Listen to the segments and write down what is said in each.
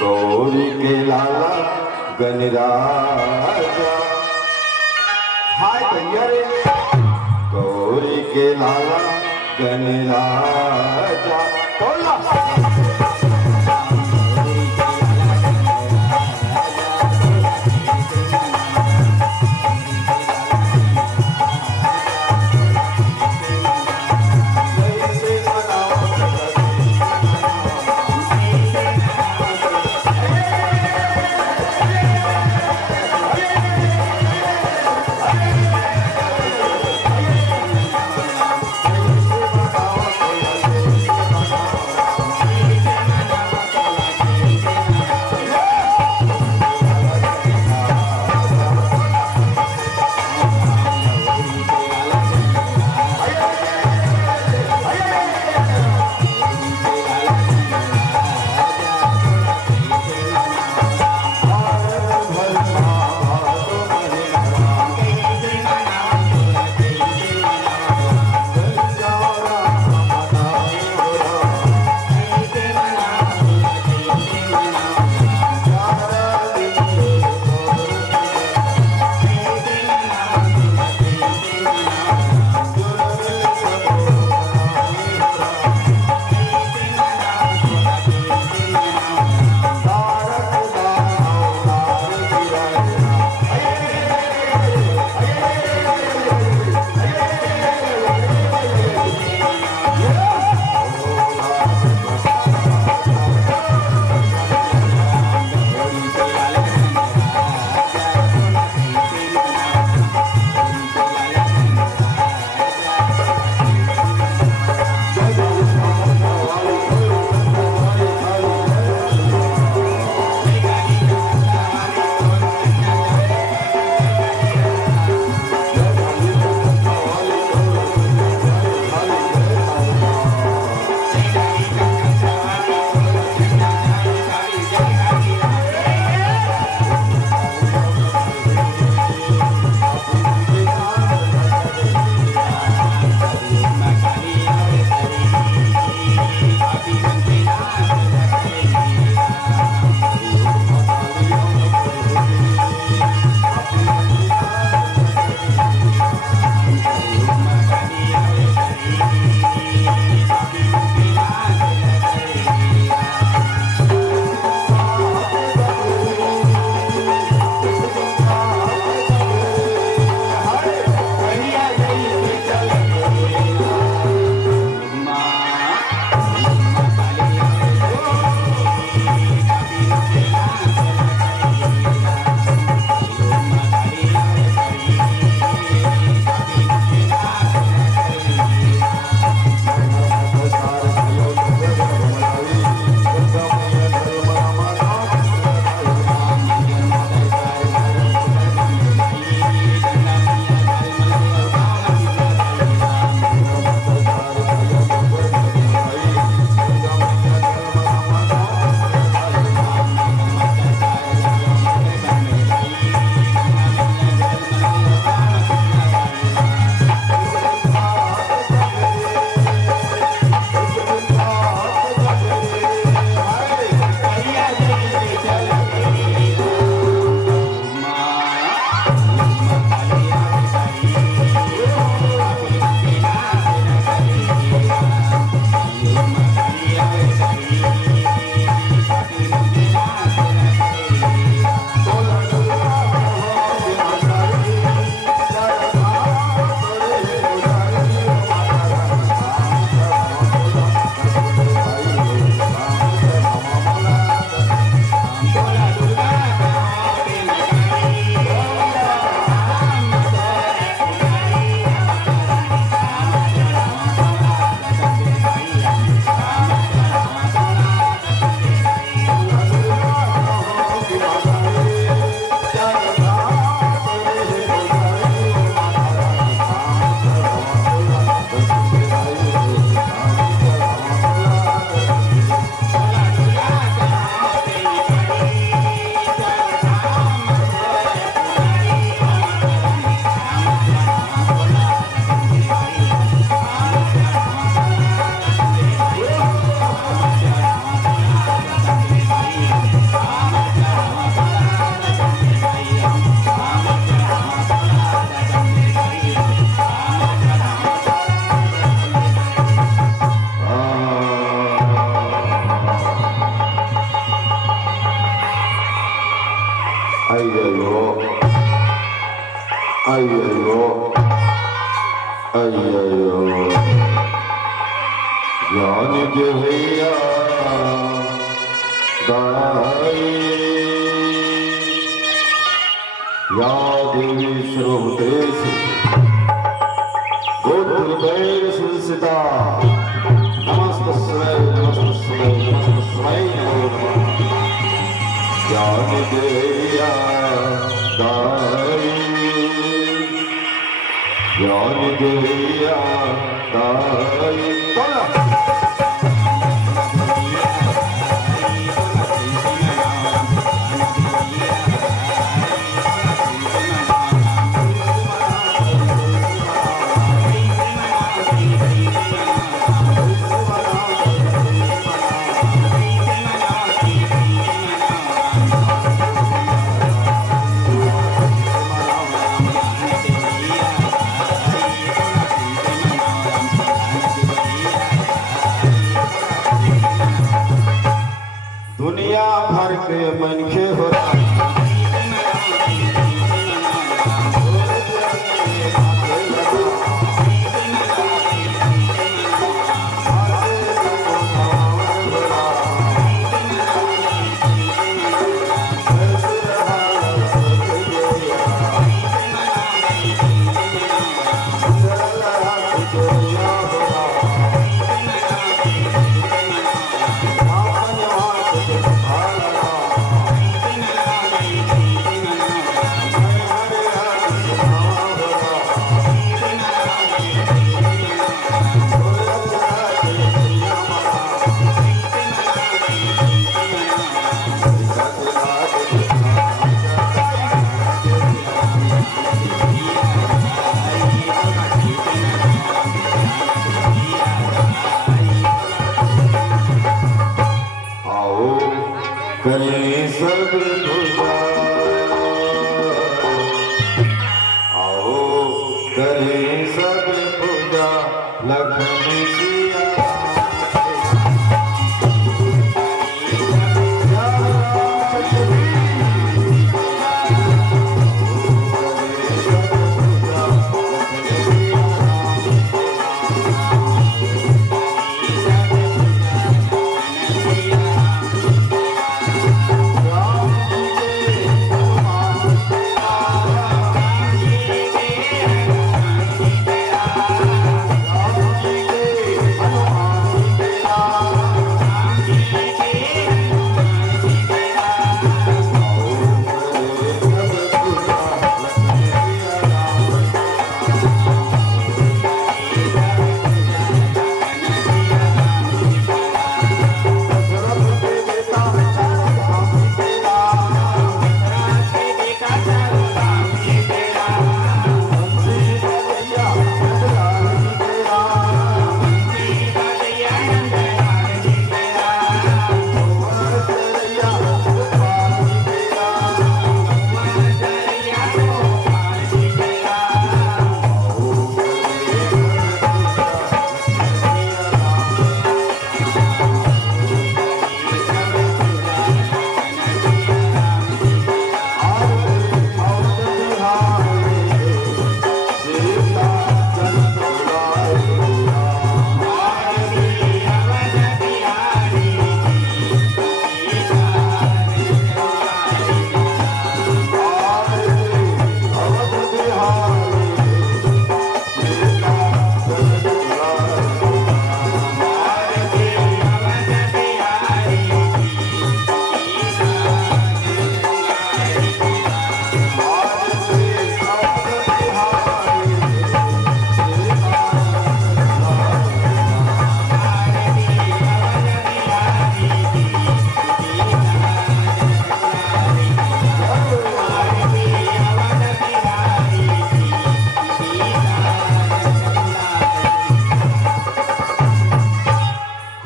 गौरी के लाला गणराजा। हाय भैया रे गौरी के लाला गणराजा बोला। अय्यो अय्यो अय्यो ज्ञान के भैया दाई या देवी श्रोतेषु गोत्रदैर संसिता नमस्तस्मै नमस्तस्मै नमस्तस्मै नमो नमः ज्ञान के भैया दाई ज्ञान के भैया दाई दुनिया भर के मनखे हो करें सब पूजा आओ करें सब पूजा लक्ष्मी सिया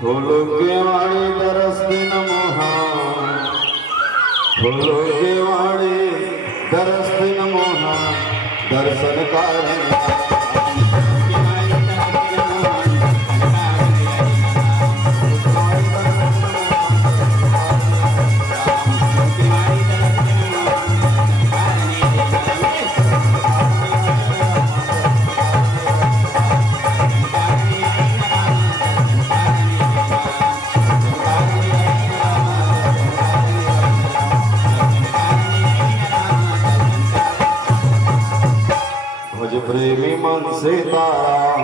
बोलो देवाणी दरस दिन मोहा दर्शन कारण प्रेमी मन सीताराम।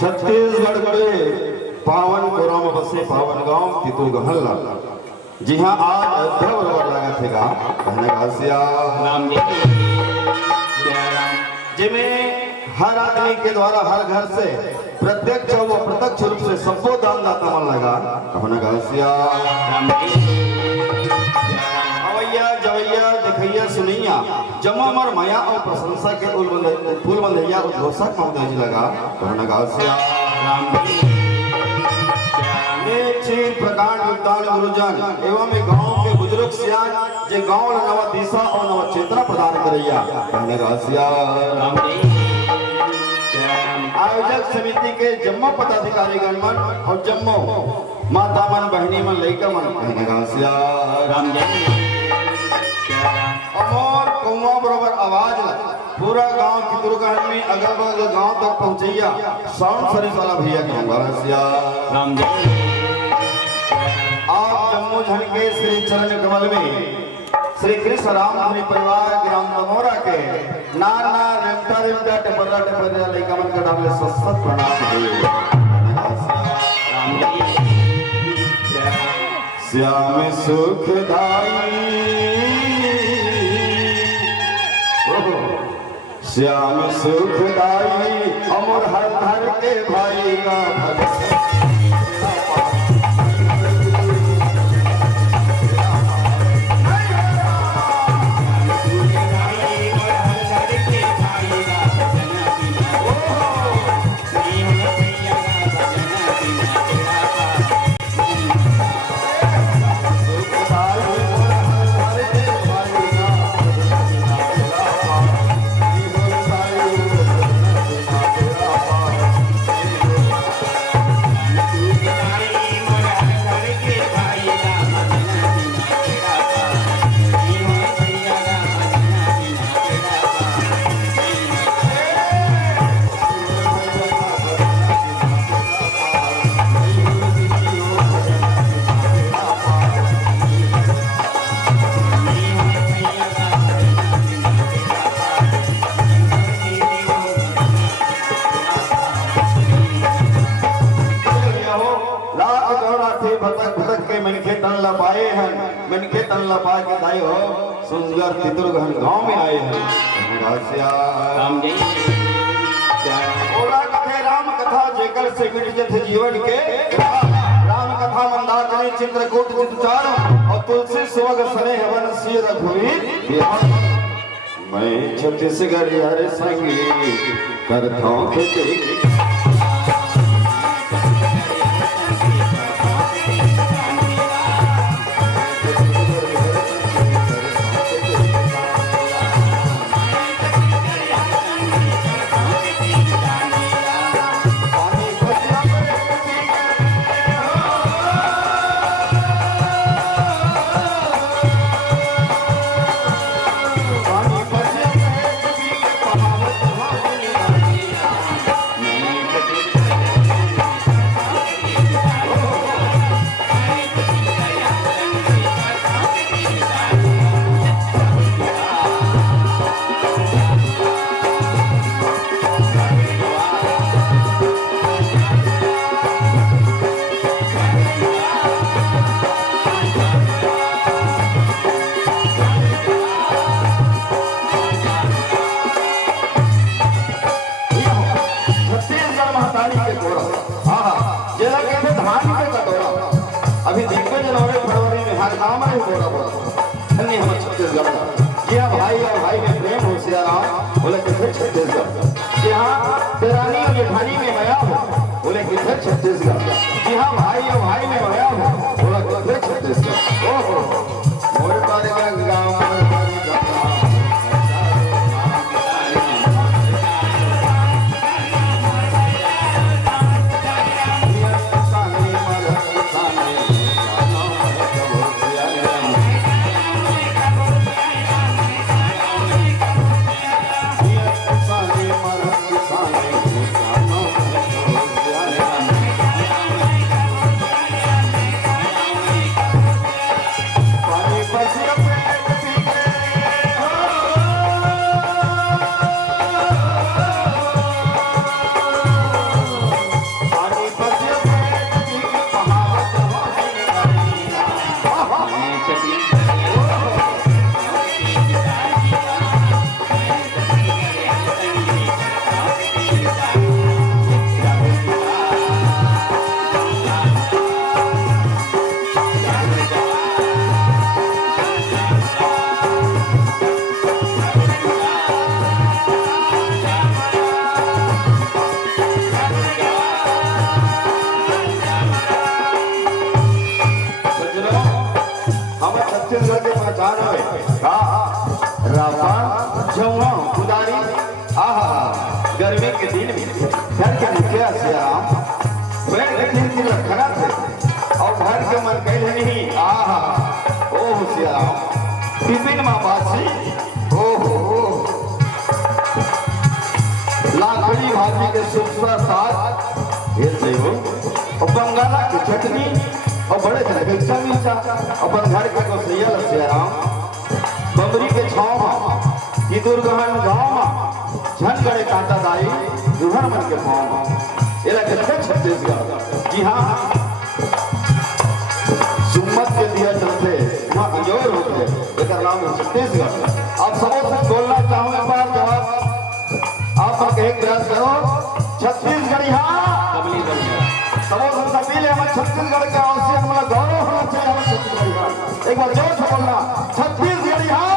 छत्तीसगढ़ के पावन पुरम बसे पावन गांव तितुरगहला, जी हाँ आज अयोध्या बराबर लगा थे गा कहने का श्याम जिसमें हर आदमी के द्वारा हर घर से प्रत्यक्ष व प्रत्यक्ष रूप से सबको दान दाता मन लगा कहने का श्याम अवैया जवैया दिखैया सुनैया जमा मर माया और प्रशंसा के फूल बंधैया उद्घोषक महोदय जी लगा कहने का श्याम प्रकार गुरुजन एवं गांव के बुजुर्ग सियान जे गांव नवा दिशा और नवा चेतना प्रदान करैया कहने का आयोजक समिति के जम्मो पदाधिकारी गणमन और जम्मो माता मन बहनी मन लइका मन कहने का अमर कौवा बराबर आवाज पूरा गांव की दुर्गहन में अगल बगल गांव तक पहुंचैया साउंड सर्विस वाला भैया कहूंगा आप जम्मू झन के श्री चरण कमल में श्री कृष्ण राम अपने परिवार ग्राम दमोरा के नार नार रेमता रेमता टेपरा टेपरा लइका मन के डाले सत्सत प्रणाम श्याम सुखदाई श्याम सुखदाई अमर हर हर के भाई का भक्त सुंदर तितुरगहन गांव में आए हैं राम कथा जेकर से मिट जीवन के राम कथा मंदाकिनी चित्रकूट चित्रचार और तुलसी सुवग सने हवन सिय रघुवीर मैं छत्तीसगढ़ हर संगी करता हूं खेती भाई और भाई में प्रेम हो सियाराम बोले किधर छत्तीसगढ़ यहाँ तेरानी और जेठानी में मया हो बोले किधर छत्तीसगढ़ यहाँ भाई और भाई में मया हो बोला किधर छत्तीसगढ़ ओहो मोरे बारे में गाँव छत्तीसगढ़ के पहचान है राफा जौआ उदारी आहा गर्मी के दिन में घर के मुखिया सियाराम बैठ के दिन रखना थे और घर के मन कह नहीं आहा ओह सियाराम विपिन माँ बासी ओहो लाखड़ी भाजी के सुखसा साथ ये सेव और बंगाला की चटनी और बड़े मिर्चा मिर्चा अपन घर के गोसैया सियाराम बमरी के छाव की दुर्गहन गाँव में झनगढ़े कांटा दाई दुहर मन के पाँव छत्तीसगढ़ जी हाँ सुम्मत के दिया चलते वहाँ अजोर होते एक नाम है छत्तीसगढ़। आप सबों से बोलना चाहूँ एक बार जवाब आप कहे प्रयास करो छत्तीसगढ़ यहाँ सबों से अपील है हमें छत्तीसगढ़ के आवश्यक हमारा गौरव होना चाहिए हमें छत्तीसगढ़ एक बार जोर से बोलना छत्तीसगढ़ यहाँ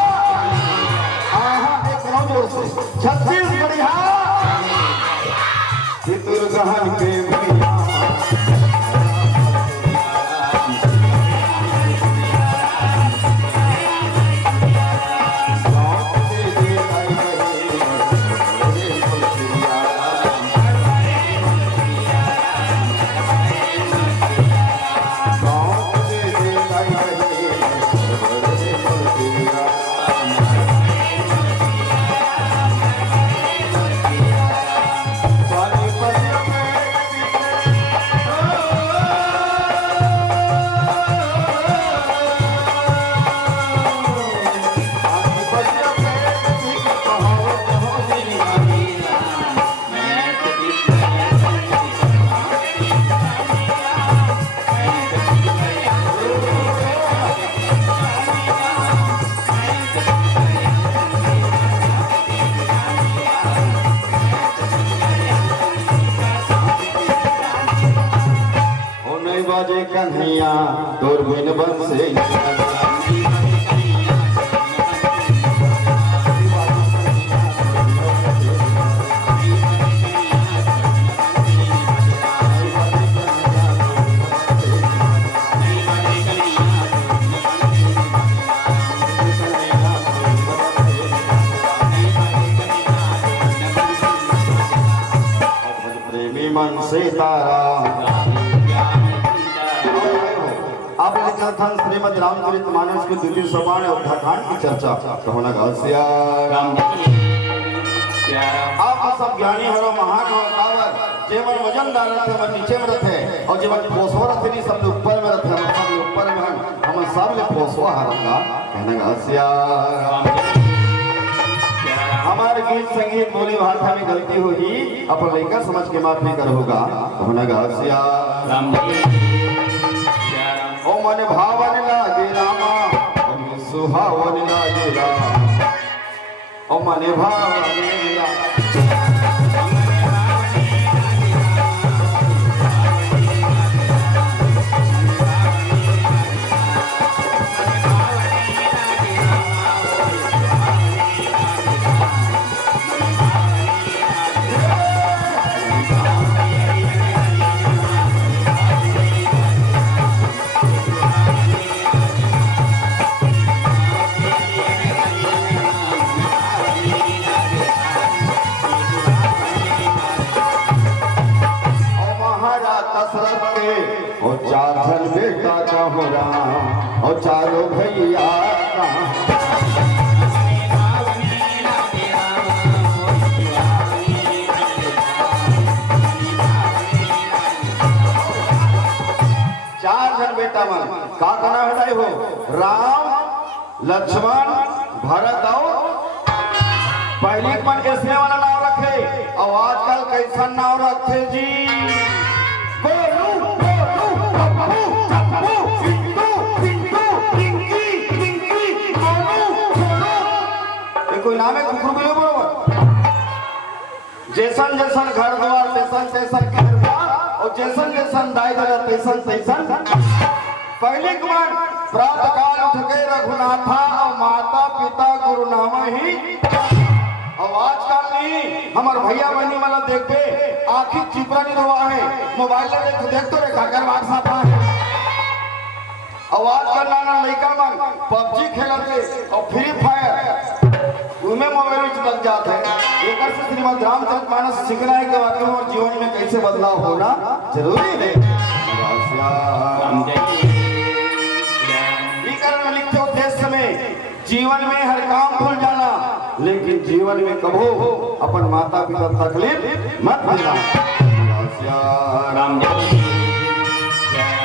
एक बार जोर से छत्तीसगढ़ यहाँ दुर्गहन के बाजे कन्हैया तोर बिन बंसे प्रेमी मन से तारा आप लिखन श्रीमद् रामचरितमानस के द्वितीय सोपान और उत्तराखंड की चर्चा कहना घासिया आप सब ज्ञानी हो महान हो कावर जीवन वजनदार रहते हम नीचे में रहते और जीवन पोसवा रहते नहीं सब ऊपर में रहते हम सब ऊपर में हम सब ले पोसवा हरंगा कहना घासिया हमारे गीत संगीत बोली भाषा में गलती हुई अपन लेकर समझ के माफी करोगा कहना घासिया ओ मन भावन लागे रामा सुहावन लागे रामा ओ मन भावन और चार धन बेटा का हो राम और चारों भैया चार धन बेटा मन का कहना है हो राम लक्ष्मण भरत और पहली मन इसने वाला नाम रखे और आजकल कैसा नाम रखे जी गोलू गोलू पप्पू चप्पू पिंटू पिंटू पिंकी जैसन जैसन घर द्वार तैसन तैसन घर द्वार और जैसन जैसन दाई दादा तैसन तैसन पहले कुमार प्रातः काल उठ गए रघुनाथा और माता पिता गुरु नामा ही और आजकल नहीं हमारे भैया बहनी वाला देखते आखिर चिपरा नहीं हुआ है मोबाइल में देख तो रेखा कर व्हाट्सएप है और आजकल नाना लड़का मन पबजी खेलते और फ्री फायर उनमें मोबाइल में लग जाते हैं एक से श्रीमद रामचरितमानस सीखना है कि वाकई में और जीवन में कैसे बदलाव होना जरूरी है कारण लिखते हो देश में जीवन में हर काम भूल जाना लेकिन जीवन में कबो अपन माता पिता तकलीफ मत देना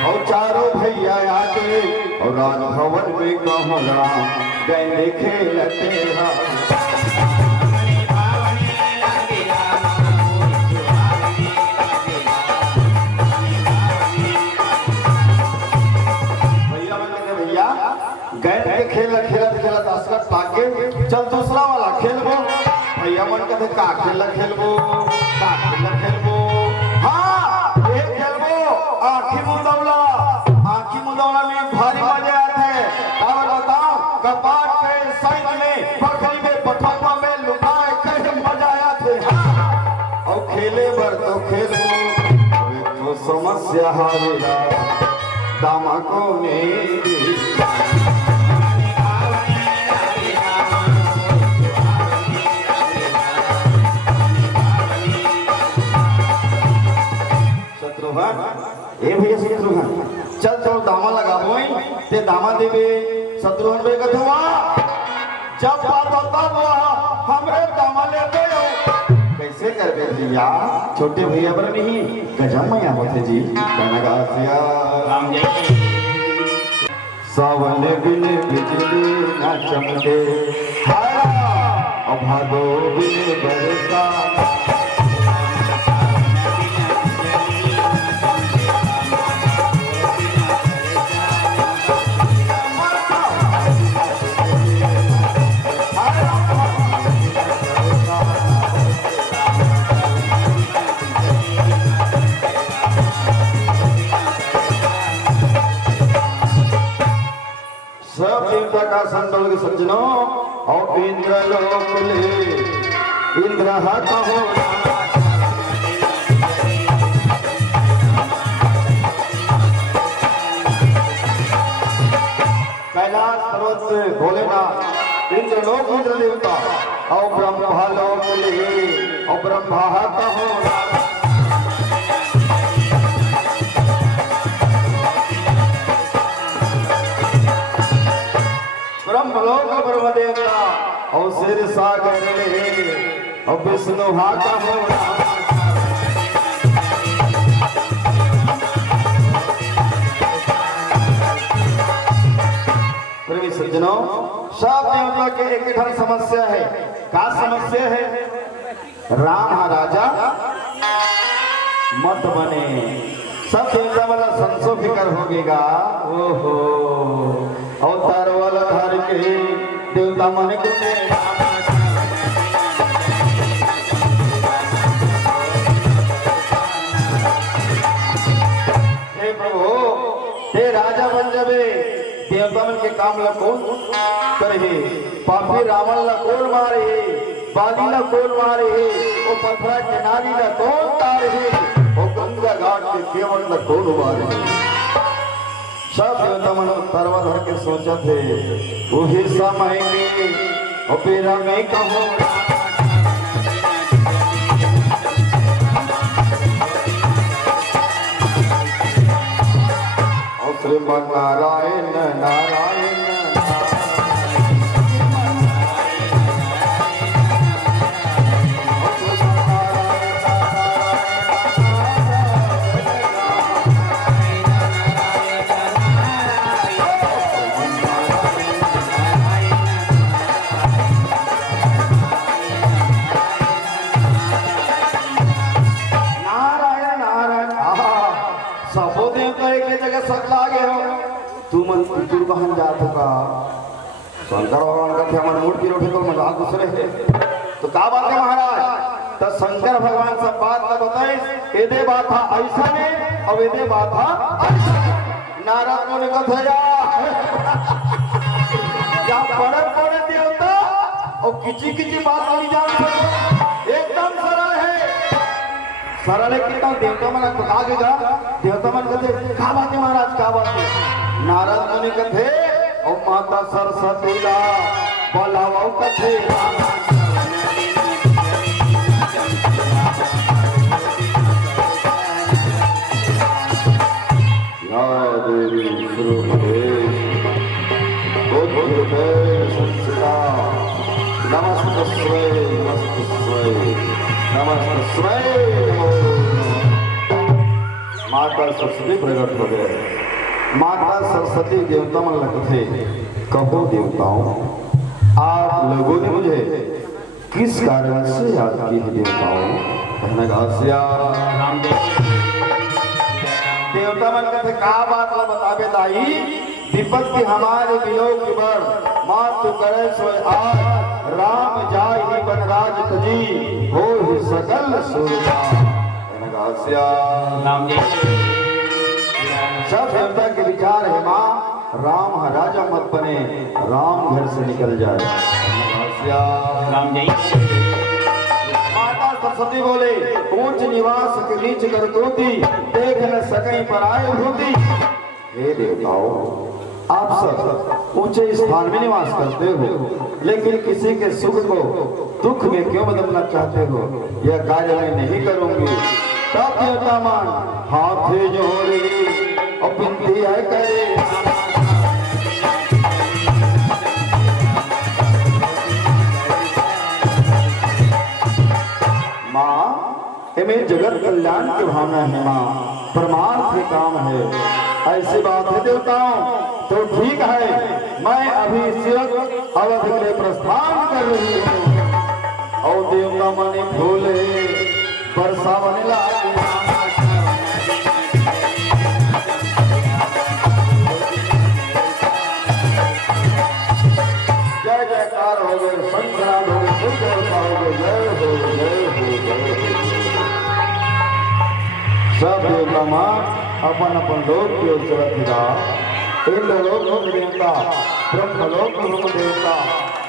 और चारों भैया आके और राजभवन में कहूँ राम गए खेलते खेलत खेलत खेलत असकट पाके चल दूसरा वाला खेलबो भैया मन कहते का खेलबो हाँ ये खेलबो आँखी मुदौला में भारी मजा आते हैं और बताओ कपाट के साइड में बकरी में पठौपा में लुकाए कैसे मजा आते हाँ और खेले बर तो खेलबो तो समस्या हारेगा दामा को ने ए भैया शत्रुघ्न चल तो दामा लगाबो ते दामा देवे शत्रुघ्न बे कथुआ जब बात होता वो हमरे दामा लेते हो कैसे करबे भैया छोटे भैया पर नहीं गजब में आवत है जी कनगासिया राम जय सावन बिन बिजली ना चमके हाय अब भादो बिन बरसा संडोल के सज्जनों और इंद्र लोक ले इंद्र हाथ हो कैलाश पर्वत से भोलेनाथ इंद्र लोक इंद्र देवता और ब्रह्मा लोक ले और ब्रह्मा हाथ हो ब्रह्मलोक ब्रह्मदेवता और सिर सागर और विष्णु हाथ हो सज्जनों सब देवता के एक ही समस्या है क्या समस्या है राम राजा मत बने सब देवता वाला संसो फिकर होगेगा ओहो अवतार वाला धर के देवता मन को हे प्रभु हे राजा बन जबे देवता मन के काम ला कौन करे पापी रावण ला कौन मारे बाली ला कौन मारे वो पथरा के नारी ला कौन तारे वो गंगा घाट के केवल ला कौन मारे सब देवता मन तरवा धर के सोचा थे वही समय में ओपेरा में कहो और श्रीमन नारायण नारायण कहन जात का शंकर भगवान का थे हमारे मूड की रोटी तो मजाक दूसरे है तो क्या बात है महाराज तो शंकर भगवान सब बात न बताए, एदे बात था ऐसा ने और एदे बात था ऐसा। नारद मुनि कथे या बड़े बड़े देवता और किसी किसी बात नहीं जानते, एकदम सरल है। सरल है कितना देवता मन आगेगा, देवता मन कथे का बात है महाराज, का बात है। नारद मुनि कथे और माता सरस्वती ला बोलाओ कथे माता सरस्वती प्रकट हो गए। माता सरस्वती देवता मन लगते कहो देवताओं, आप लोगों ने मुझे किस कारण से याद की है देवताओं? कहने का देवता मन कहते का बात ला बतावे दाई, विपत्ति हमारे वियोग की बर मां तू करे सो आज, राम जाय ही बनराज तजी हो ही सकल सुरता। राम जी सब देवता के विचार है मां, राम राजा मत बने, राम घर से निकल जाए। राम जी माता सरस्वती बोले ऊंच निवास के नीच कर दूती, देख न सकई पराए भूति। हे देवताओं, आप सब ऊंचे स्थान में निवास करते हो, लेकिन किसी के सुख को दुख में क्यों बदलना चाहते हो? यह कार्य मैं नहीं करूंगी। तब देवता मान हाथ जोड़े और विनती है करे, मेरे जगत कल्याण की भावना है माँ, परमार्थ काम है। ऐसी बात है देवताओं तो ठीक है, मैं अभी सिर्फ अवध के लिए प्रस्थान कर रही हूँ। और देवता मने भोले वर्षा बने लागे, जय जयकार हो गए, संक्रांत हो गए, जय हो जय हो जय हो। सब देवता अपन अपन लोक की ओर चलत जा। इंद्रलोक देवता, ब्रह्मलोक देवता,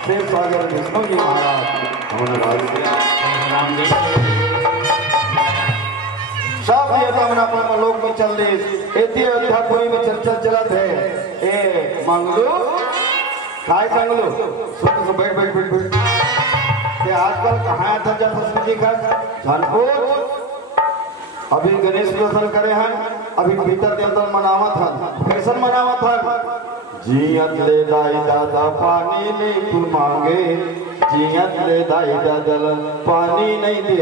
शिव सागर विष्णु जी महाराज सब देवता मन अपन लोक में चल दे। इतनी अयोध्यापुरी में चर्चा चलत है। ए मंगलू काय मंगलू सुन बैठ बैठ बैठ बैठ। आजकल कहाँ था जब संस्कृति का जानपुर अभी गणेश दर्शन करे हैं, अभी भीतर देवता मनावत हन। कैसन मनावत हन? जियत ले दाई दादा पानी नहीं तू मांगे, जियत ले दाई दादा पानी नहीं दे,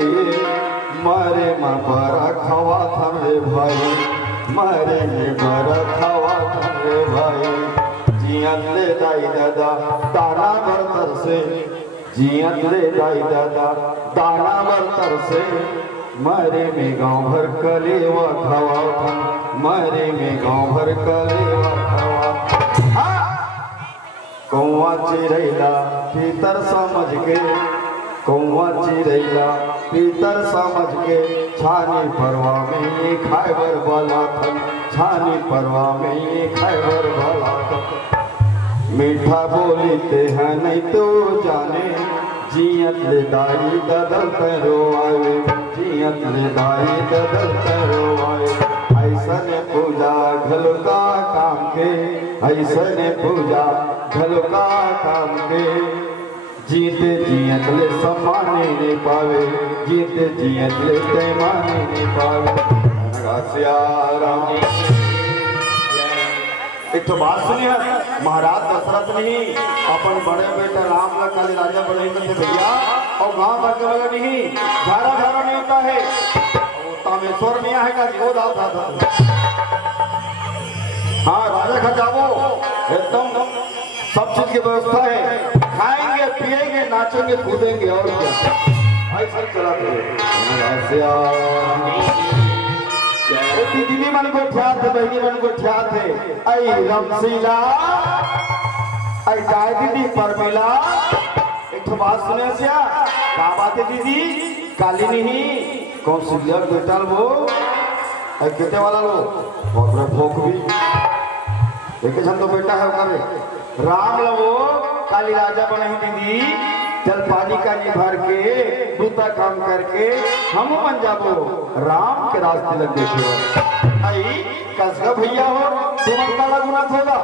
मारे माँ बड़ा खवा था रे भाई, मारे में बड़ा खवा था रे भाई। जियत ले दाई दादा दाना बरतर से, जियत ले दाई दादा दाना बरतर से, मारे में गांव भर कलेवा खवा था, मारे में गांव भर कलेवा खवा। कौवा चिरैला पीतर समझ के, कौवा चिरैला पीतर समझ के, छानी परवा में ये खाइबर वाला था, छानी परवा में ये खाइबर वाला था। मीठा बोलते हैं नहीं तो जाने, जियत ले दाई ददल करो आए, जियत ले दाई ददल करो आए। ऐसन पूजा घलुका काम के, ऐसन पूजा घलुका काम के, जीते जियत ले सम्माने नहीं पावे, जीते जियत ले पैमाने नहीं पावे। एक तो बात सुनिए, महाराज दशरथ नहीं अपन बड़े बेटे राम का काली राजा बने थे भैया, और गांव भर के लगा नहीं झारा झारा नहीं होता है। तामेश्वर में आएगा गोद आता था। हाँ राजा खजाबो एकदम सब चीज की व्यवस्था है, खाएंगे पिएंगे नाचेंगे कूदेंगे और क्या ऐसा चलाते दीदी मन को ठ्यात है, बहनी मन को ठ्यात है। ऐ रमशीला ऐ गाय दीदी परमेला। एक तो बात सुने क्या बात है दीदी, काली नहीं कौशल्या बेटा वो कितने वाला लो बहुत भोग भी एक तो बेटा है करे राम लवो काली राजा बने दीदी जल पानी का नहीं भर के दूसरा काम करके हम बन जाबो राम के रास्ते लग देखे आई कसगा भैया हो तुम काला गुना होगा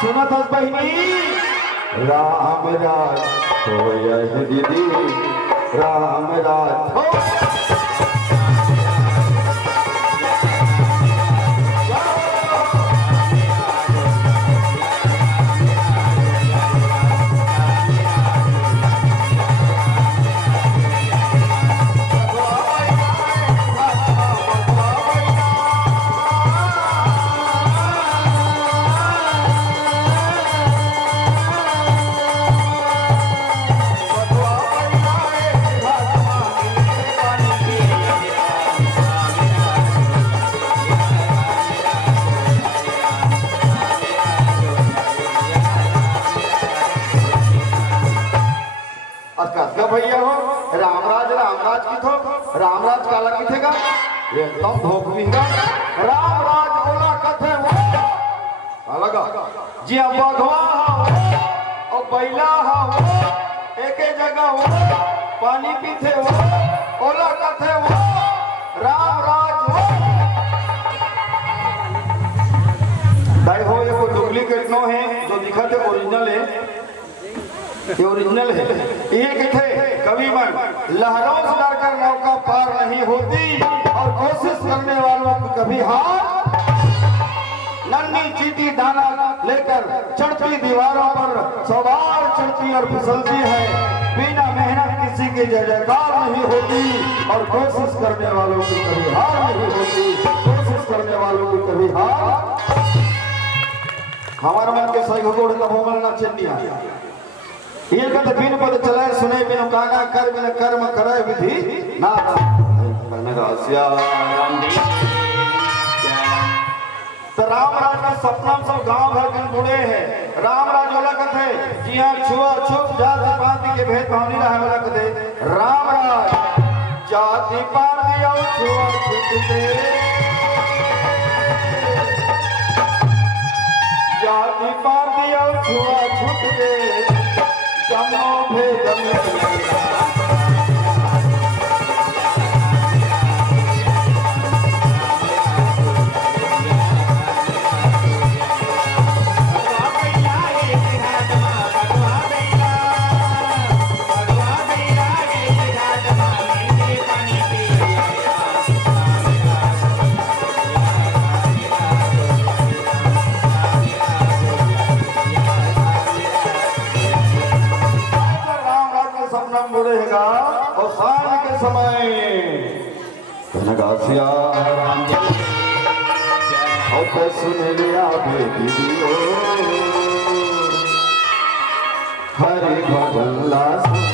सुना था बहनी राम राज हो यह दीदी राम राज हो भैया हो रामराज की थो रामराज काला की थेगा एकदम धोख भी रामराज बोला कथे वो अलगा जी बघवा हो और बैला हो एक जगह हो पानी पीते हो ओला कथे वो रामराज हो दाई हो ये कोई डुप्लीकेट नो है जो दिखा थे ओरिजिनल है ये ओरिजिनल है एक थे कवि मन लहरों से डरकर नौका पार नहीं होती और कोशिश करने वालों को कभी हार नन्ही चीटी दाना लेकर चढ़ती दीवारों पर सवार चढ़ती और फिसलती है बिना मेहनत किसी की जय जयकार नहीं होती और कोशिश करने वालों की कभी हार नहीं होती कोशिश करने वालों की कभी हार हमारे मन के सही घोड़े का भोगलना चंडिया ये कहते बिन पद चले सुने बिन काना कर बिन कर्म करे विधि ना तो रामराज का सपना सब गांव भर के बुढ़े हैं रामराज वाला कथे जी हाँ छुआ छुप जाति पाति के भेद भाव नहीं रहा वाला कथे रामराज जाति पाति और छुआ छुप के जाति पाति और छुआ छुप के जमो भेद रहेगा और शाम के समय कनगासिया और सुन लिया बेटी हरे भजन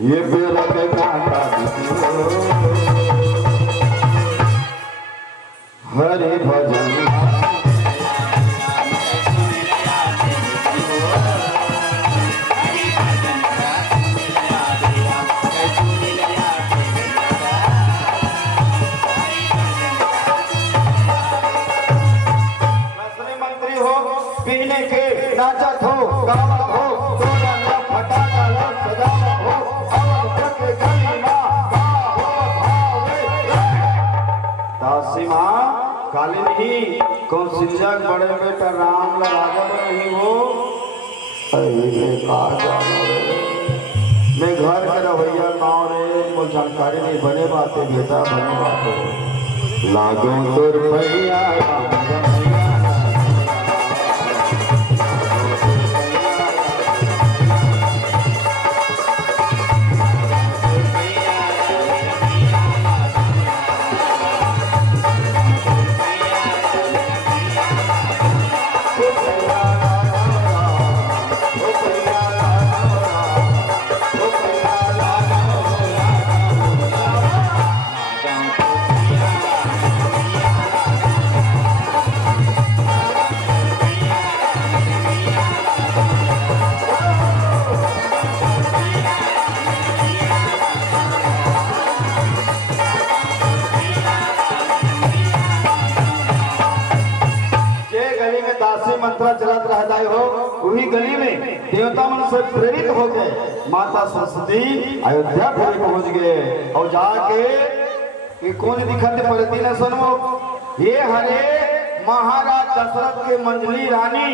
ये बेरा के कांटा हरे भजन मंत्री हो पीने के नाचत हो गावत हो फटाका सजावत हो काली नहीं कौशल्या बड़े बेटा राम राजा नहीं हो मैं घर का रवैया गाँव रे मुझे जानकारी नहीं बने बातें बेटा बने बातें लागो तो रुपया मंत्र चलत रहता हो। वही गली में देवता मन से प्रेरित हो गए माता सरस्वती अयोध्या पुरी पहुंच गए और जाके ये कौन दिखत परती न सुनो, ये हरे महाराज दशरथ के मंजली रानी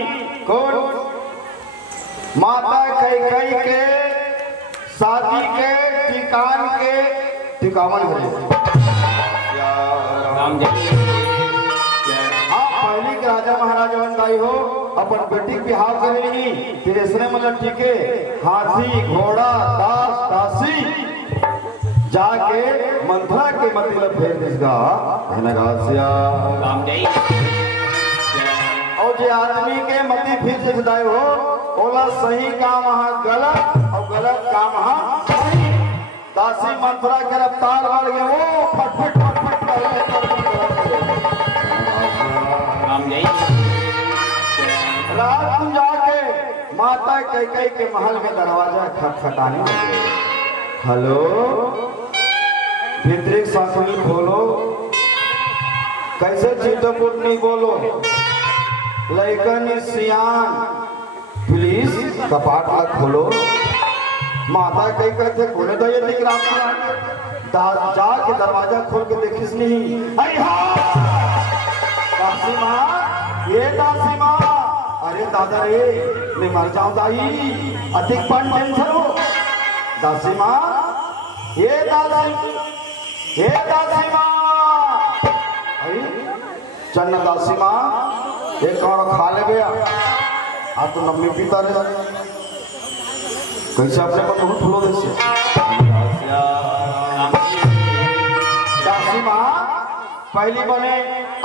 कौन माता कैकेयी के शादी के टिकावन है। पहली के राजा महाराजा बनताई हो अपन बेटी बिहाव करेगी फिर इसने मतलब टीके हाथी घोड़ा दास दासी जाके मंथरा के मतलब फेर दिसगा और जे आदमी के मती फिर दिखदाई हो बोला सही काम हाँ गलत और गलत काम हाँ सही। दासी मंथरा गिरफ्तार बढ़ गए वो फटफट रात को जाके माता कैकेयी के महल में दरवाजा खटखटाने लगे। हेलो भितरी सांसुली खोलो, कैसे चित्रकूट नहीं बोलो, लड़कन सियान प्लीज कपाट ला खोलो। माता कैकेयी कहते खोले तो ये दिख रहा जाके दरवाजा खोल के देखिस नहीं। दासी माँ ये दासी माँ, अरे दादा रे मैं मर जाऊं दाई अधिक पन टेंशन हो। दासी माँ ये दासी माँ चन्न दासी माँ ये कौन खा ले गया आ तो नम्मी पीता रहे कैसे अपने पर बहुत फूलो देसे। दासी माँ पहली बने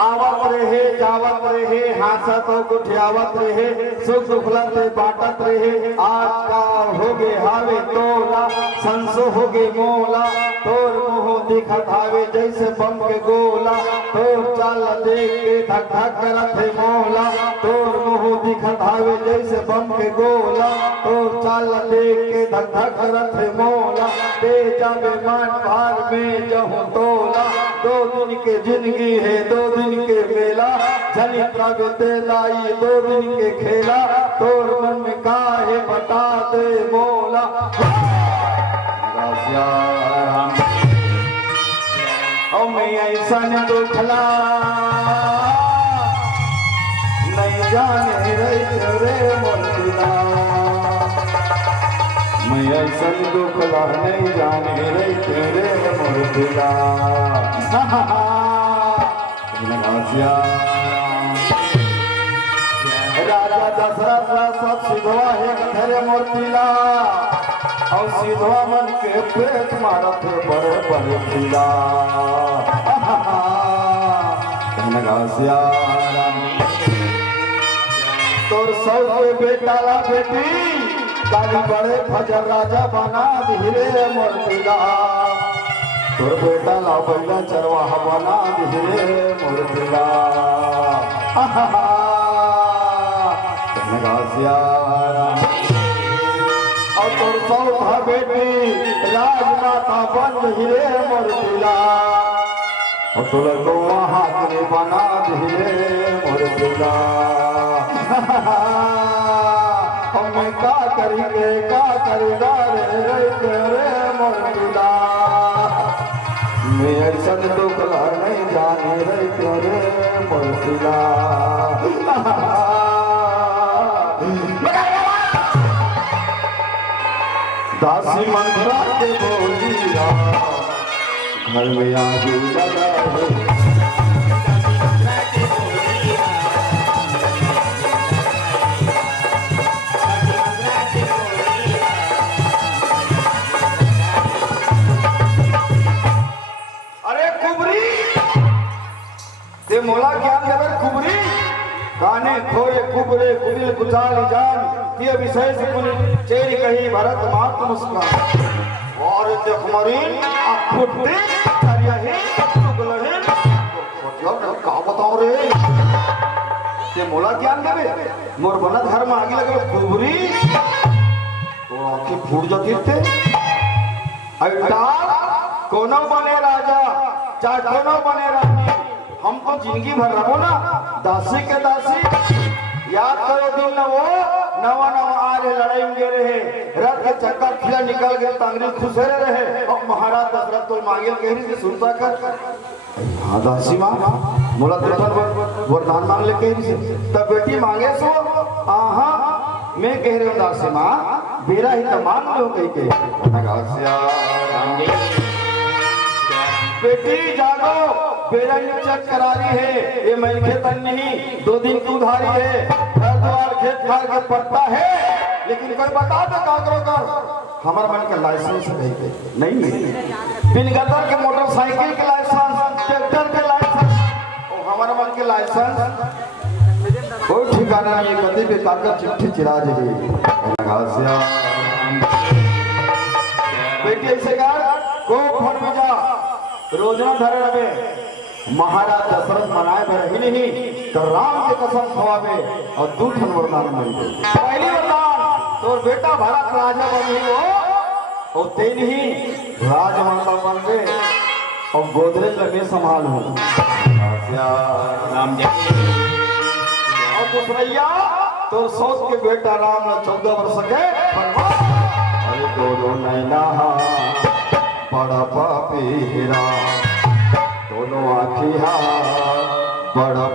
आवत रहे जावत रहे हासत हो गुठियावत रहे सुख दुखलत बाटत रहे। आज का हो गे हावे तोला संसो हो गे मोला, तोर मुँह दिखत हावे जैसे बम के गोला, तोर चाल देख के धक धक करत है मोला, तोर मुँह दिखत हावे जैसे बम के गोला, तोर चाल देख के धक धक करत है मोला, दे जावे मन भार में जहूं तोला, 2 दिन के जिंदगी है 2 दिन के मेला, जनी प्रगते लाई 2 दिन के खेला, तोर मन में काहे बता दे मोला। ओ मैं ऐसा दुखला नहीं जाने रे मोला, मैं ऐसा दुखला नहीं जाने रे मोला। राजा दशरथ सब सिधवा है घरे मूर्तिला और सिधवा मन के पेट मारत बड़े बड़े पीला। तोर सौ के बेटा ला बेटी काली बड़े फजर राजा बना धीरे मूर्तिला, तोर बेटा ला बैला चरवाहा बना धीरे मूर्तिला। और तोर सौधा बेटी राजमाता बन धीरे मूर्तिला, और तोर को हाथ में बना धीरे मूर्तिला। मैं का करेगा रे मूर्तिला, मैं ऐसा दुखला नहीं जाने रे मूर्तिला। दासी मंथरा के बोली घर में आगे लगा मोला ज्ञान देवर कुबरी गाने खोए कुबरे कुबिल गुजाल जान ये विषय से कुल चेरी कही भरत मात मुस्कान और देख मरीन फुटते करिया है चुगलहे तो का बताओ रे ये मोला ज्ञान देवे मोर बना धर्म आगे लगे कुबरी तो आंखें फूट जाती थे। अड्डा कोनो बने राजा चाहे कोनो बने रानी, हम तो जिंदगी भर रहो ना दासी के दासी, याद करो दिन न वो नवा नवा आ रहे लड़ाई में गे रहे रथ के चक्कर खिला निकल गए तंगरी खुशरे रहे और महाराज दशरथ तो मांगे कह रही थी सुनता कर हाँ दासी माँ बोला तुरंत वरदान मांग ले कह रही थी तब बेटी मांगे सो आहा मैं कह रही हूँ दासी माँ बेरा ही तो मांग लो कही के बेटी जागो बेरा चेक करा रही है ये मैं खेतन नहीं 2 दिन की उधारी है घर द्वार खेत खार के पड़ता है लेकिन कोई बता दो का करो कर हमार मन का लाइसेंस नहीं है बिन गदर के मोटरसाइकिल के लाइसेंस ट्रैक्टर के लाइसेंस और हमारे मन के लाइसेंस कोई ठिकाना नहीं कभी भी ताकत चिट्ठी चिरा जी बेटी ऐसे कर को फोन में जा रोजना धरे रहे महाराज दशरथ मनाए भर ही नहीं तो राम के कसम खवावे और 2 ठन वरदान मिल गए पहली वरदान तो बेटा भरत राजा बन ही हो और तेन ही राजमाता बन गए और गोदरेज लगे संभाल हो और दूसरैया तो सोच के बेटा राम 14 वर्ष के अरे दोनों नैना बड़ा पापी हीरा दोनों आखिया बड़ा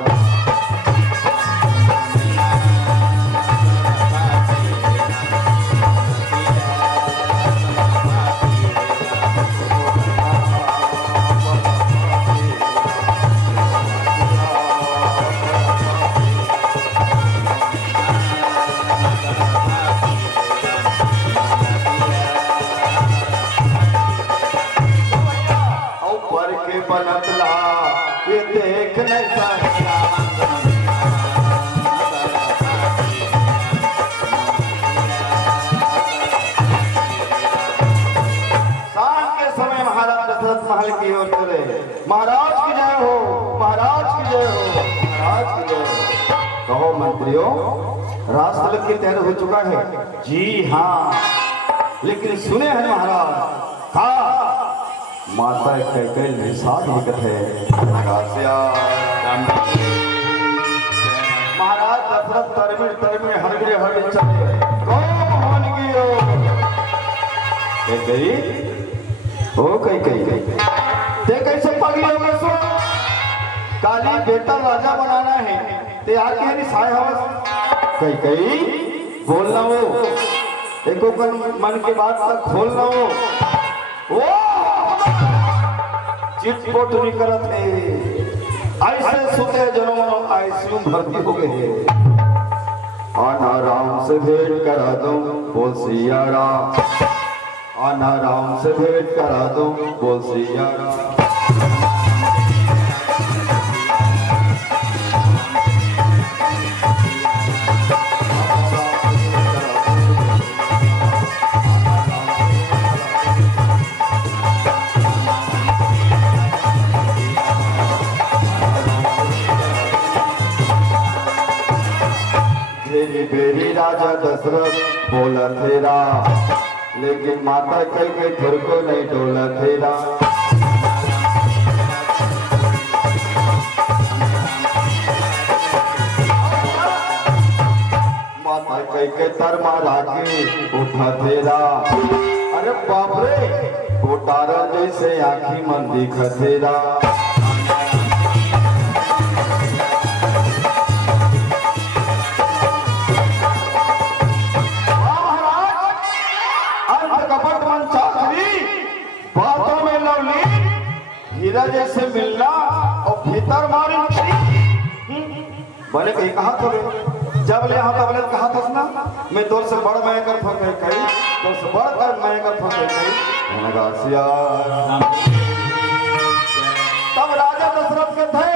बनतला ये देख नहीं सकता शाम के समय महाराज दशरथ महल की ओर चले महाराज की जय हो महाराज की जय हो महाराज की जय हो कहो मंत्रियों राजतल की तैयार हो चुका है जी हाँ लेकिन सुने हैं महाराज था माता कैकेय निषाद निकट है महाराज दशरथ तरमिन हरगरे हर चले कौन गियो कैकेयी ओ कैकेयी ते कैसे पगली हो गए सो काली बेटा राजा बनाना है ते आके हरी साय हवस कैकेयी बोलना हो एको मन की बात तक खोलना हो ओ चिटपोट नहीं करत है ऐसे सुते जनों आईसीयू भर्ती हो गए आना राम से भेंट करा दो बोल सिया राम आना राम से भेंट करा दो बोल सिया राम बेरी राजा दशरथ बोला तेरा लेकिन माता कैकेयी थोड़ को नहीं डोला तेरा माता कैकेयी तर मारा के उठा तेरा अरे बाप रे कोटारा जैसे आँखी मन दिखा तेरा हीरा जैसे मिलना और भीतर मारी बोले कहीं कहा तो जब ले यहाँ तब ले कहा था ना मैं तोर से बड़ मैं कर फंस गई तोर से बड़ कर मैं कर फंस गई तब राजा दशरथ के थे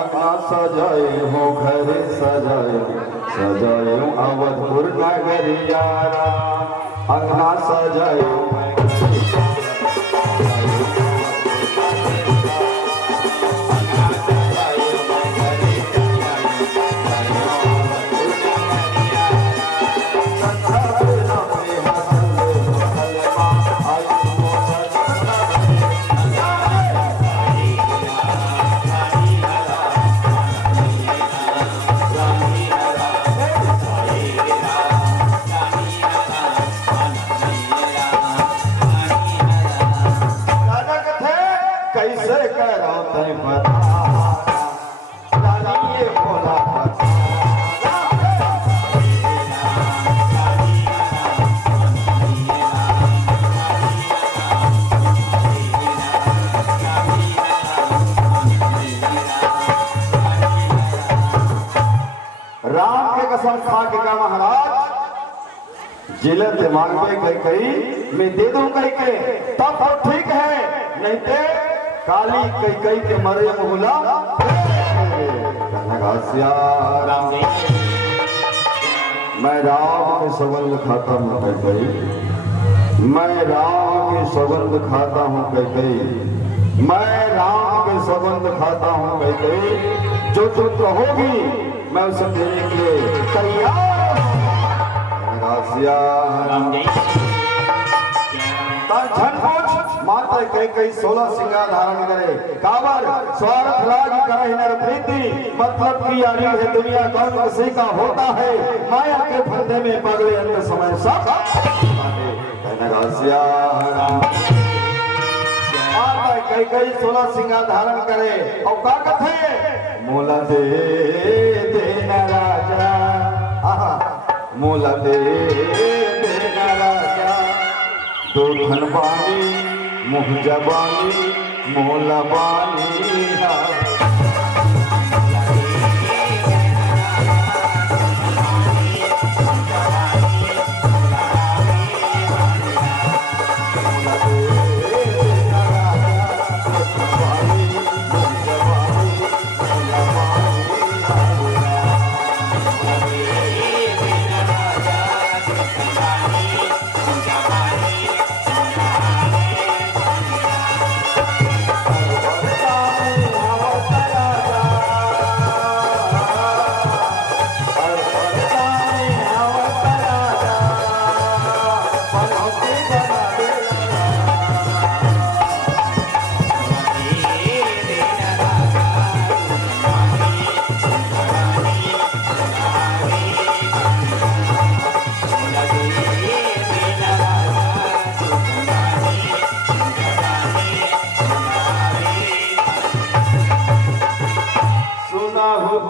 अग्ना सजाए हो घर सजाए अवधपुर नगरिया अग्ना सजाए कैसे करो तय बता रानी ये बोला राम के कसम खा के कहा महाराज जिले दिमाग में कही मैं दे दूं कही तब तो ठीक है, नहीं तो काली कही के मरे मुहला राम जी मैं राम के सौगंध खाता हूँ कही मैं राम के सौगंध खाता हूँ कही मैं राम के सौगंध खाता हूँ कही जो जो कहोगी मैं उसे देने के लिए तैयार माता कई 16 सिंगार धारण करे काबर स्वार्थ राज करे नर प्रीति मतलब की यारी है दुनिया कौन किसी का होता है माया के फंदे में पगले अंत समय सब माता कई 16 सिंगार धारण करे और का कथे मोला दे देना राजा मोला दे देना राजा दो धनवानी मुँह जबानी मोला बानी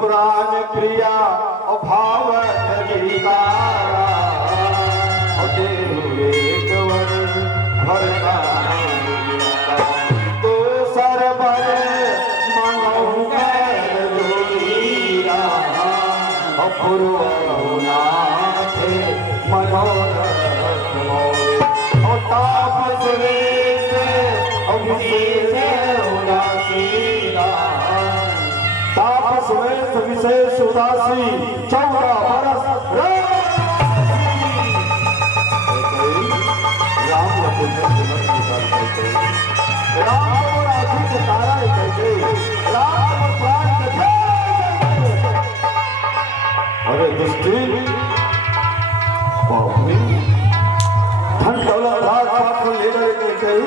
प्राण प्रिया अभावत गीतारा एक वर भरता तो सरबर मनोहरा अपूर्वनाथ मनोरथ और ताप तापस विशेष उदासी 14 बरस अरे दृष्टि धन दौलत राज पात्र ले रहे कही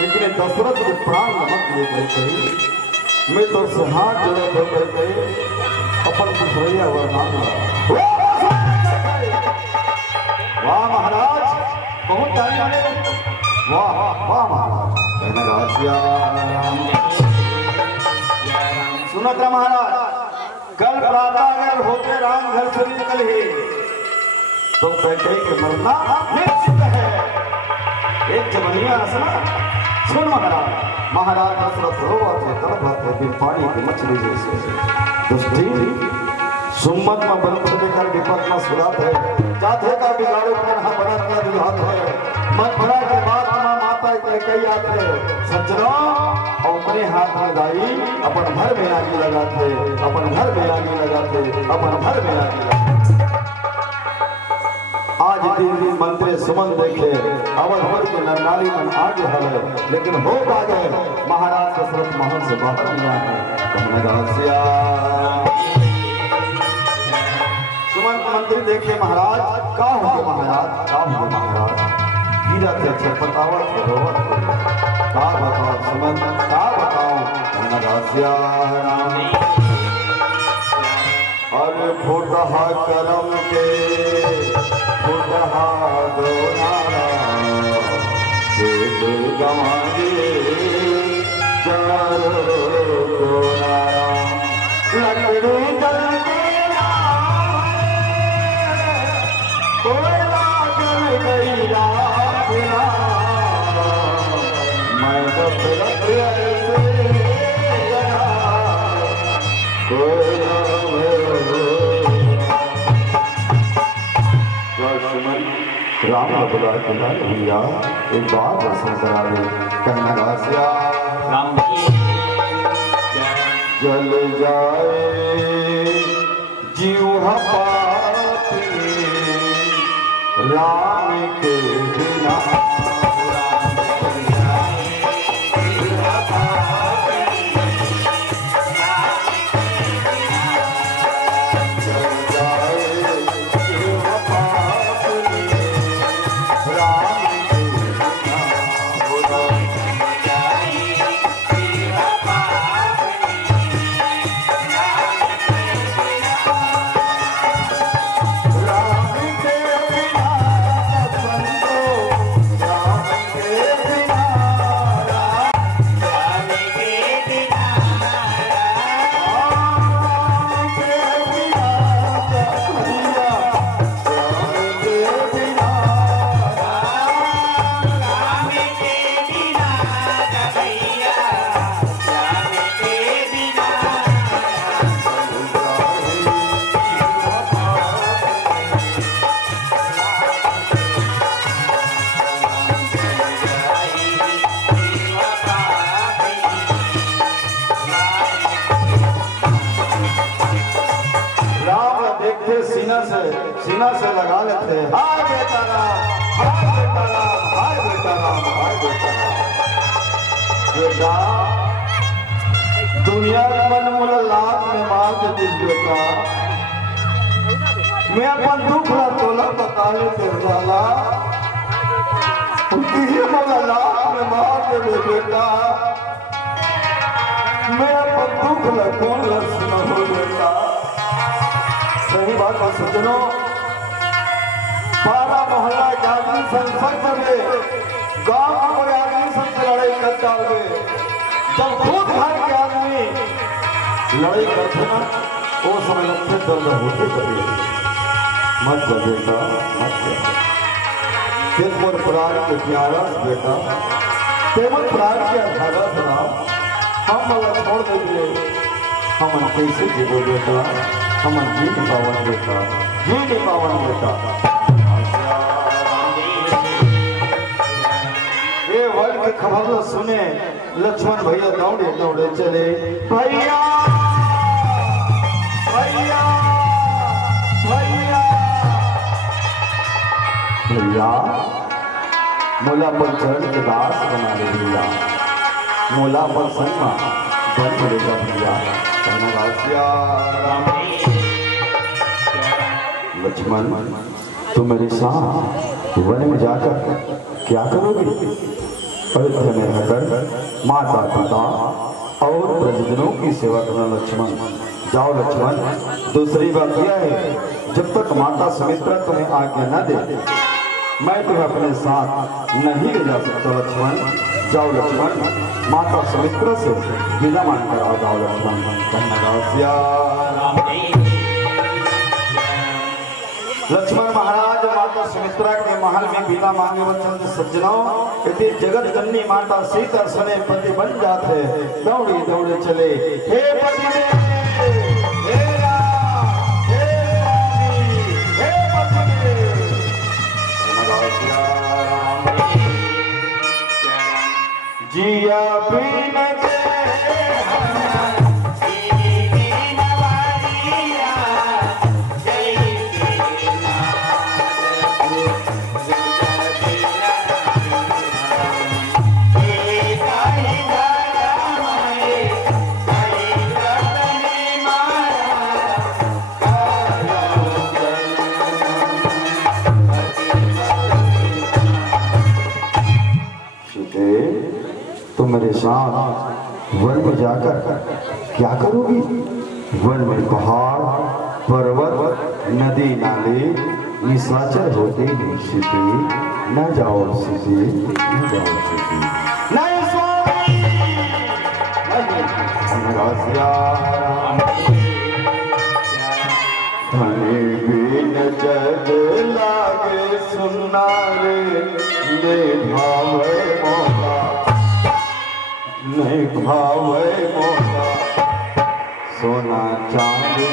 लेकिन दशरथ के प्राण नमक ले गए कही मैं तो से हाथ जोड़े हो गए अपन कुशरिया वरदान वाह महाराज बहुत ताली वाह वाह महाराज सुनत महाराज कल प्रातः अगर होते राम घर से निकल ही तो बैठे के मरना निश्चित है। एक जमनिया असना सुन महाराज महाराज दशरथ रोवत तड़पत बिन पानी की मछली जैसे दुष्टि सुम्मत में बंद देकर विपत में सुरात है जाते का बिगाड़ो करना बना कर दिलात है मन भरा के बाद माता के कई आते सज्जनों अपने हाथ में दाई अपन घर में आगे लगाते अपन घर में आगे लगाते अपन घर में आगे लगाते आज दिन दिन मंत्री सुमन देखे अवध के नरनारी मन आगे हले लेकिन हो पागे महाराज दशरथ महल से बाहर मिला है सुमन मंत्री देखे महाराज का होंगे महाराज का होंगे महाराज गिरा थे अच्छे पतावत रोवत का बताओ सुमन का बताओ और फुटहा करम के फुटहा दो नारा गवा राम बबुला किला भैया एक बार दर्शन करा दे कहना रासिया राम जल जाए जीव पापी राम के बिना सीना से लगा लेते हैं हाय बेटा राम हाय बेटा राम हाय बेटा राम हाय बेटा राम बेटा दुनिया मन मुला लाख में मार दे दिस बेटा मैं अपन दुख ला तोला बता ले तेरे वाला तुझे मुला लाख में मार दे बेटा मैं अपन दुख ला कौन ला सुना हो बेटा सही बात है सज्जनों पारा मोहल्ला के आदमी संसद में गांव में कोई आदमी सबसे लड़ाई कर डाले जब खुद घर के आदमी लड़ाई करते ना वो समय लगते दर्द होते कभी मत कर बेटा मत कर दिल पर प्राण के प्यारा बेटा केवल प्राण के अठारह सुना हम वाला छोड़ देंगे हम कैसे जीवो बेटा हम जी पावन बेटा जी पावन बेटा ये वर्ग की खबर सुने लक्ष्मण भैया दौड़े दौड़े चले भैया भैया भैया भैया मोला पर चरण के दास बना ले भैया मोला पर सन्मा बन पड़ेगा भैया कहना रासिया राम लक्ष्मण तुम मेरे साथ वन में जाकर क्या करोगे अयोध्या में रहकर माता पिता और प्रजनों की सेवा करना लक्ष्मण जाओ लक्ष्मण दूसरी बात यह है जब तक माता सुमित्रा तुम्हें आज्ञा न दे मैं तुम्हें अपने साथ नहीं ले जा सकता लक्ष्मण जाओ लक्ष्मण माता सुमित्रा से विदा मांग कर आ जाओ लक्ष्मण लक्ष्मण महाराज माता सुमित्रा के महल में बिना मांगे वचन सज्जनों यदि जगत जननी माता सीता सने पति बन जाते दौड़े दौड़े चले हे पति हे राम हे स्वामी हे पति जिया बिन तुम मेरे साथ वन में जाकर क्या करोगी वन में पहाड़ पर्वत नदी नाले निशाचर होते ही सीधी न जाओ सीधी न जाओ सीधी नहीं स्वामी रसिया धनी बिन जग लागे सुना रे भावे मोला नहीं भावे मोला सोना चांदी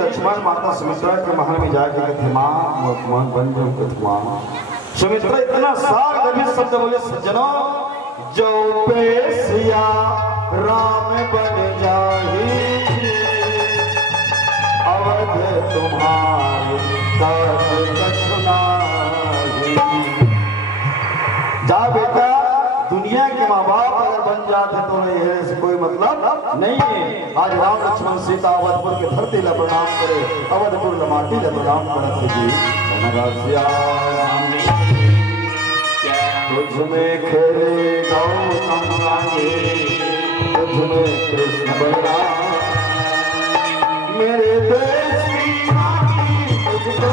लक्ष्मण माता सुमित्रा के महल में जाके कथमान बन जाओ कथमान। सुमित्रा इतना सार गंभीर शब्द बोले सज्जनों जो पेशिया राम बन जाही अवध तुम्हारी जा बेटा दुनिया के माँ बाप अगर बन जाते तो ये कोई मतलब नहीं है। आज राम लक्ष्मण सीता अवधपुर के धरती ला प्रणाम करे अवधपुर माटी ला प्रणाम करते जी तुझ में खेले गौतम तुझ में कृष्ण बलराम मेरे देश की माटी तुझको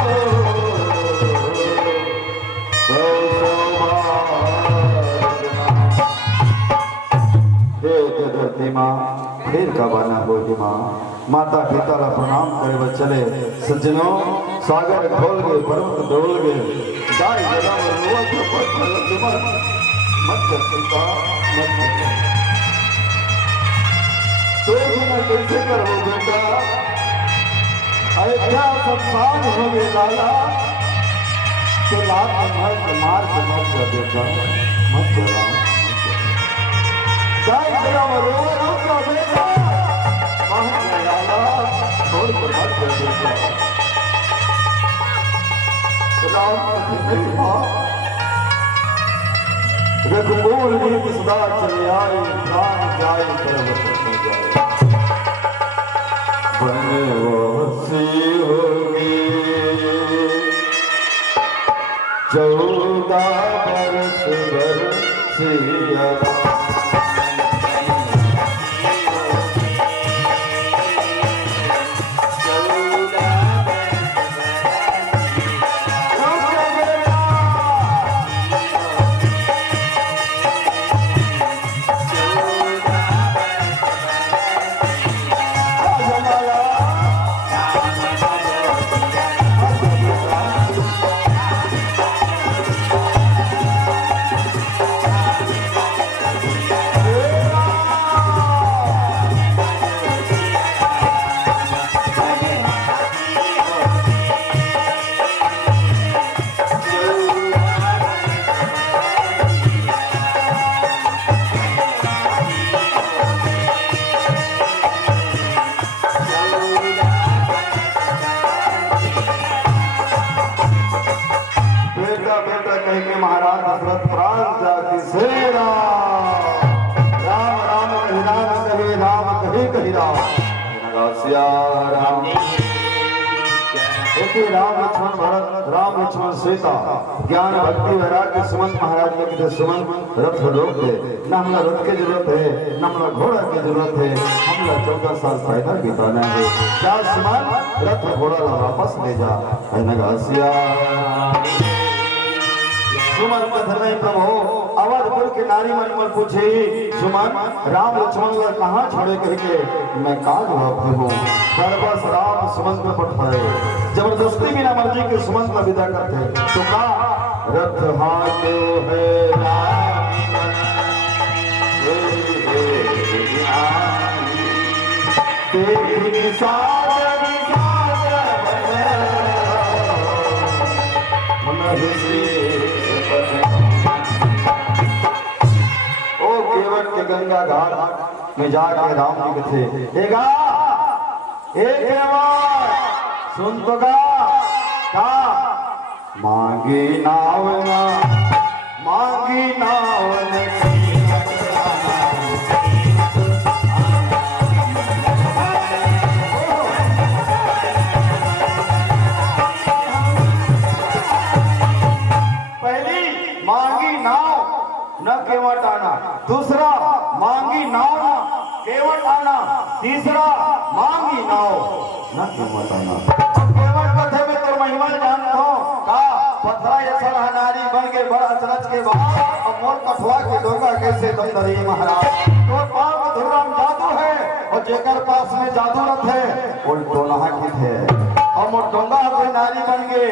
धरती माँ फिर का बना होगी माँ माता पिता ला प्रणाम करे व चले सज्जनों सागर खोल गए पर्वत डोल गए गाय जानवर रोवत मत कर सीता मत तो बिना कैसे करो बेटा अयोध्या संसान हो गए लाला तो लात मार के मत कर बेटा मत करो गाय जानवर रोवत बेटा छोड़ कर मत कर बेटा रघुबोल नीत सदा चले आए प्राण जाए बनवासी होगी 14 बरस बरसिया महाराज दशरथ प्राण जाति से राम राम कही राम कही राम सिया राम राम लक्ष्मण भरत राम लक्ष्मण सीता ज्ञान भक्ति वैराग्य सुमंत महाराज ने कहते सुमंत रथ रोक दे न हमें रथ की जरूरत है न हमें घोड़ा की जरूरत है हमें 14 साल पैदल बिताना है क्या सुमंत रथ घोड़ा वापस ले जा सिया सुमन कथन प्रभु अवधपुर के नारी मनमल पूछे सुमन राम लक्ष्मण कहाँ छोड़े कहे मैं कहा जवाब हूँ बस राम सुमंत में पठाए जबरदस्ती बिना मर्जी के सुमंत का विदा करते तो कहा रथ हाथे है राम गंगा घाट में जाके राम जी के थे एगा एक सुन तो का मांगी नावना मांगी नावन पहली मांगी नाव न केवट आना, दूसरा मांगी नाव न केवट आना, तीसरा मांगी नाव न केवट आना। केवट कथे में तो महिमा जानता हूँ का पथरा ऐसा नारी बन के बड़ा अचरज के बाद अब मोर कठवा के डोंगा कैसे दम धरी महाराज। तो पाप धुराम जादू है और जेकर पास में जादू रथ है वो डोना की थे और मोर डोंगा कोई नारी बन गए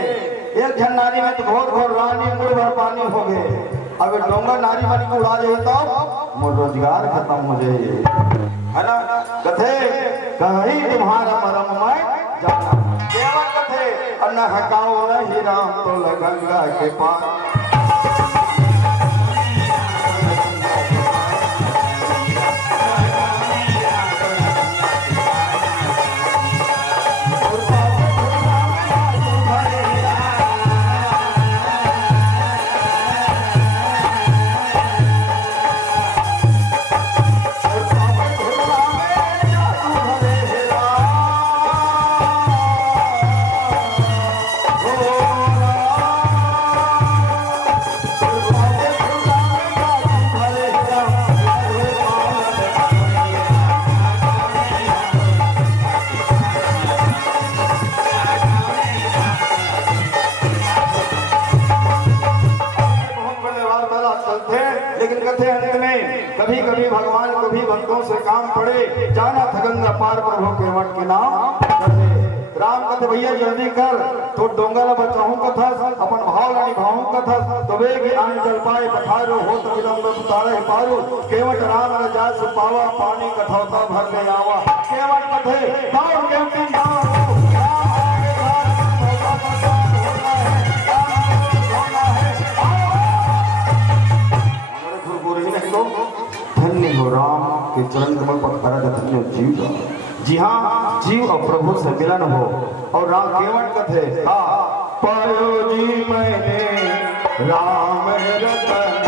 एक जन नारी में तो घोर घोर रानी मुड़ भर पानी हो गए। अब डोंगा नारी बन के उड़ा जाए तो मोर रोजगार खत्म हो जाए है ना। कथे कहीं तुम्हारा परम मैं जाना केवल कथे अन्ना हकाओ नहीं राम तो गंगा के पार कभी कभी भगवान को भी भक्तों से काम पड़े जाना था गंगा पार प्रभु के मठ के नाम राम कथे भैया जल्दी कर तो डोंगला बचाऊं कथा अपन भाव ला निभाऊं कथा तो वेग आन जल पाए पठारो हो तो विलंब उतारे पारो केवट राम रजा से पावा पानी कठौता भर ले आवा केवट कथे दौड़ के धन्य हो राम के चरण कमल पर खड़ा धन्य जीव का। जी हाँ जीव और प्रभु से मिलन हो और राम केवट कथे पायो जी मैंने राम रतन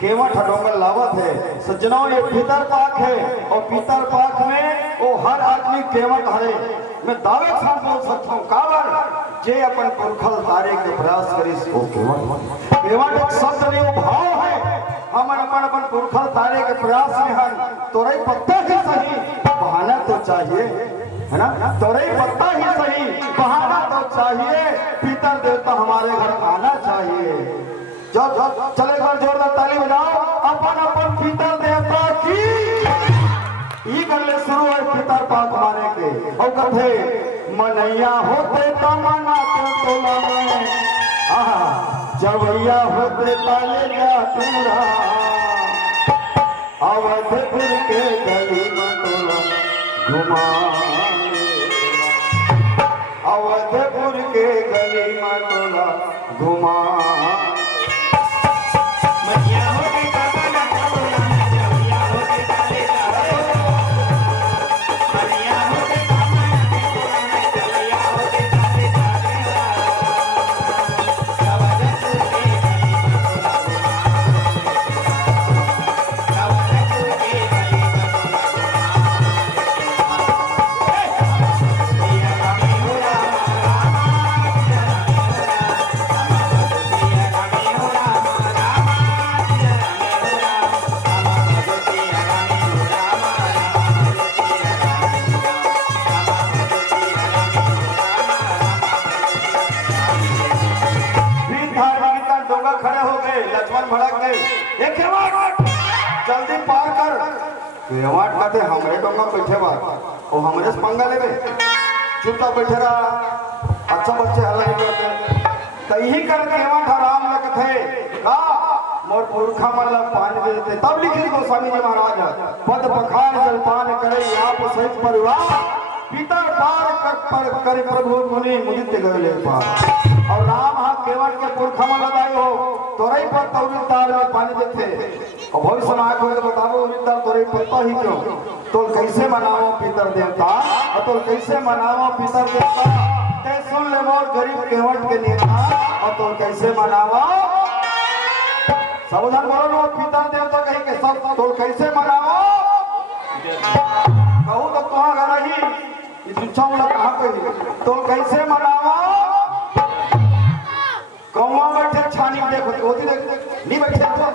केवट डोंगल लावत है सज्जनों ये पीतर पाक है और पीतर पाक में वो हर आदमी केवट हरे मैं दावे से बोल सकता हूँ कावर जे अपन पुरखल तारे के प्रयास करी वो केवट एक शब्द नहीं वो भाव है हम अपन अपन पुरखल तारे के प्रयास में हन तोरई पत्ता ही सही बहाना तो चाहिए है ना तोरई पत्ता ही सही बहाना तो चाहिए पीतर देवता हमारे घर आना चाहिए। जब चले घर जोरदार ताली बजाओ अपन अपन पीतर देवता की ई गले शुरू है पीतर पाक माने के और कथे मनैया होते तमन्ना के तोला में जवैया होते ताले जा तुरा अवधपुर के गली में तोला घुमा अवधपुर के गली में तोला घुमा केवाट कहते हमरे डोंगा बैठे बा और हमरे से पंगा लेबे चुपचाप बैठे रहा अच्छा बच्चे हल्ला नहीं करते तो यही कर केवाट हराम लगते का मोर पुरखा मतलब पानी दे देते तब लिखे गोस्वामी जी महाराज पद पखार जलपान करे आप सहित परिवार पिता पार करे प्रभु मुनि मुदित गए पार और राम हाथ केवट के पुरखा में लगाए हो तोरई पर तौरीदार में पानी देते और भविष्य में आंख होकर बताओ उरिदार तोरई पत्ता ही क्यों तो कैसे मनाओ पितर देवता और तो कैसे मनाओ पितर देवता ते सुन ले मोर गरीब केवट के नेता और तो कैसे मनाओ सावधान बोलो लो पितर देवता कहीं के सब तो कैसे मनाओ कहूँ तो तुहा घर ही वाला कहाँ पे तो कैसे मनावा कौवा बैठे छानी में देखो नहीं बैठे तो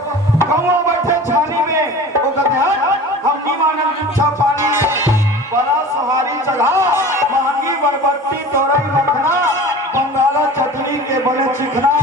कौवा बैठे छानी में वो कहते हैं हम नहीं माने जुच्छा पानी बड़ा सुहारी जगह महंगी बरबट्टी तोरई मखना बंगाला चटनी के बने चिकना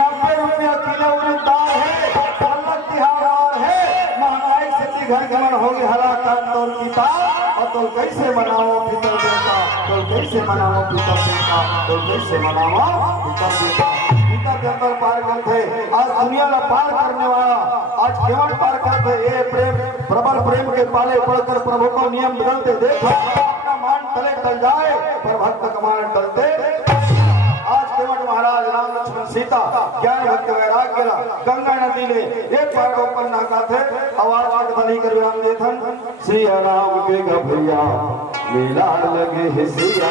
90 रुपया किलो उड़द दाल है पल्लक तिहार है महंगाई से घर घर होगी हलाकत और किताब और तो कैसे मनाओ पितर देवता तो कैसे मनाओ पितर देवता तो कैसे मनाओ पितर देवता पितर देवता पार करते आज दुनिया का पार करने वाला आज केवल पार करते ये प्रेम प्रबल प्रेम के पाले पड़कर प्रभु को नियम बदलते देखो अपना मान तले टल जाए पर भक्त का मान टलते आज केवट महाराज राम लक्ष्मण सीता ज्ञान भक्त वैराग्य गंगा नदी ने एक बार को पन्ना का थे आवाज आग धनी कर विराम देथन श्री राम के गभैया लीला लगे है सिया